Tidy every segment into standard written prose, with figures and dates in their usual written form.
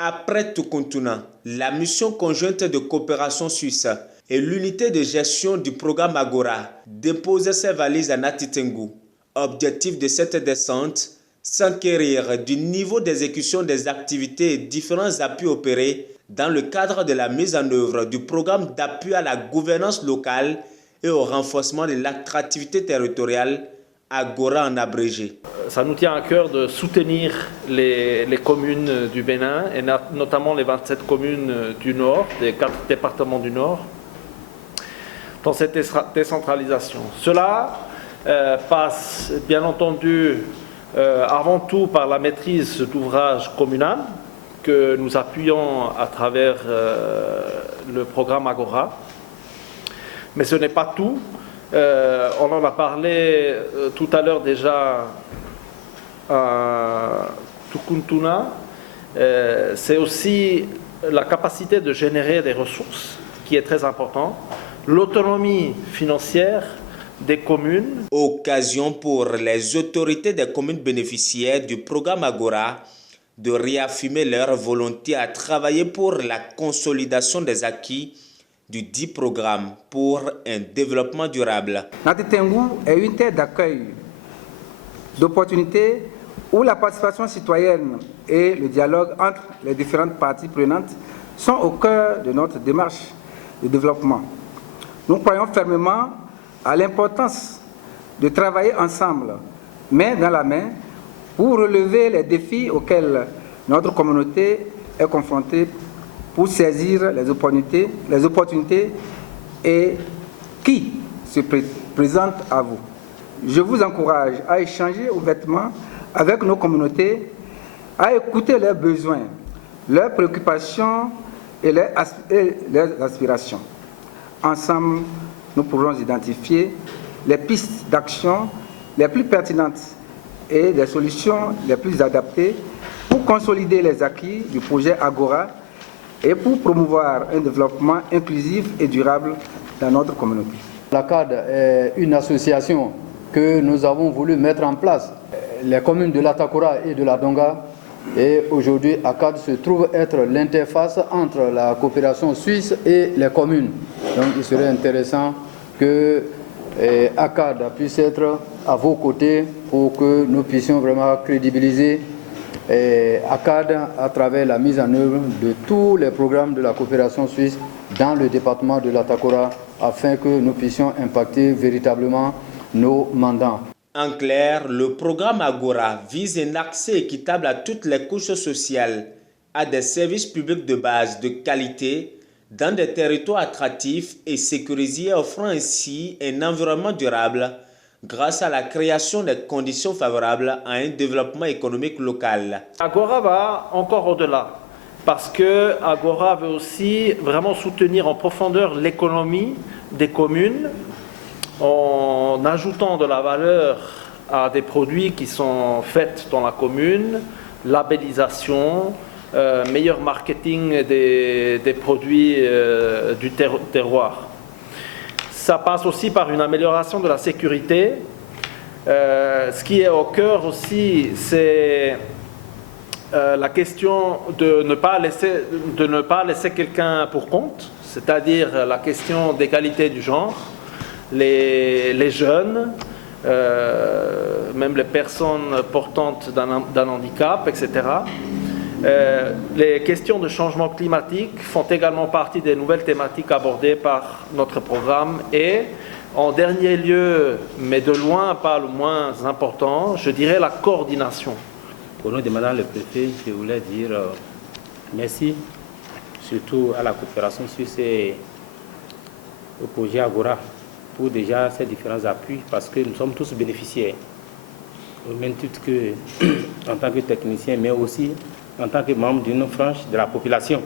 Après Tukuntuna, la mission conjointe de coopération suisse et l'unité de gestion du programme Agora déposaient ses valises à Nati Tengou. Objectif de cette descente, s'enquérir du niveau d'exécution des activités et différents appuis opérés dans le cadre de la mise en œuvre du programme d'appui à la gouvernance locale et au renforcement de l'attractivité territoriale, Agora en abrégé. Ça nous tient à cœur de soutenir les communes du Bénin, et notamment les 27 communes du Nord, des 4 départements du Nord, dans cette décentralisation. Cela passe bien entendu avant tout par la maîtrise d'ouvrages communal que nous appuyons à travers le programme Agora. Mais ce n'est pas tout. On en a parlé tout à l'heure déjà à Tukuntuna. C'est aussi la capacité de générer des ressources qui est très importante. L'autonomie financière des communes. Occasion pour les autorités des communes bénéficiaires du programme Agora de réaffirmer leur volonté à travailler pour la consolidation des acquis du dit programme pour un développement durable. Nati Tengou est une terre d'accueil, d'opportunités où la participation citoyenne et le dialogue entre les différentes parties prenantes sont au cœur de notre démarche de développement. Nous croyons fermement à l'importance de travailler ensemble, main dans la main, pour relever les défis auxquels notre communauté est confrontée, pour saisir les opportunités et qui se présentent à vous. Je vous encourage à échanger ouvertement avec nos communautés, à écouter leurs besoins, leurs préoccupations et leurs aspirations. Ensemble, nous pourrons identifier les pistes d'action les plus pertinentes et les solutions les plus adaptées pour consolider les acquis du projet Agora et pour promouvoir un développement inclusif et durable dans notre communauté. L'ACAD est une association que nous avons voulu mettre en place. Les communes de l'Atakura et de la Donga, et aujourd'hui ACAD se trouve être l'interface entre la coopération suisse et les communes. Donc il serait intéressant que ACAD puisse être à vos côtés pour que nous puissions vraiment crédibiliser ACAD à travers la mise en œuvre de tous les programmes de la coopération suisse dans le département de l'Atakura afin que nous puissions impacter véritablement nos mandats. En clair, le programme Agora vise un accès équitable à toutes les couches sociales, à des services publics de base de qualité, dans des territoires attractifs et sécurisés, offrant ainsi un environnement durable grâce à la création des conditions favorables à un développement économique local. Agora va encore au-delà, parce que Agora veut aussi vraiment soutenir en profondeur l'économie des communes, en ajoutant de la valeur à des produits qui sont faits dans la commune, labellisation, meilleur marketing des produits du terroir. Ça passe aussi par une amélioration de la sécurité. Ce qui est au cœur aussi, c'est la question de ne pas laisser quelqu'un pour compte, c'est-à-dire la question d'égalité du genre. Les jeunes, même les personnes portantes d'un handicap, etc. Les questions de changement climatique font également partie des nouvelles thématiques abordées par notre programme. Et en dernier lieu, mais de loin pas le moins important, je dirais la coordination. Pour nous, demandant le préfet, je voulais dire merci, surtout à la coopération suisse et au projet Agora, pour déjà ces différents appuis, parce que nous sommes tous bénéficiaires, au même titre que en tant que technicien, mais aussi en tant que membre d'une frange de la population.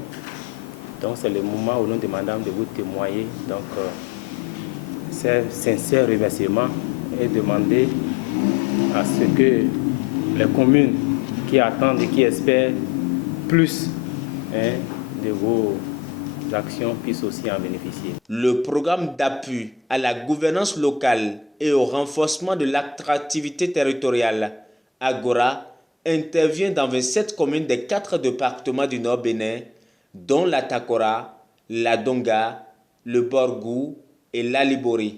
Donc c'est le moment où nous demandons de vous témoigner. Donc c'est sincère remerciement et demander à ce que les communes qui attendent et qui espèrent plus de vos actions puissent aussi en bénéficier. Le programme d'appui à la gouvernance locale et au renforcement de l'attractivité territoriale, Agora, intervient dans 27 communes des 4 départements du Nord Bénin, dont la Takora, la Donga, le Borgou et l'Alibori.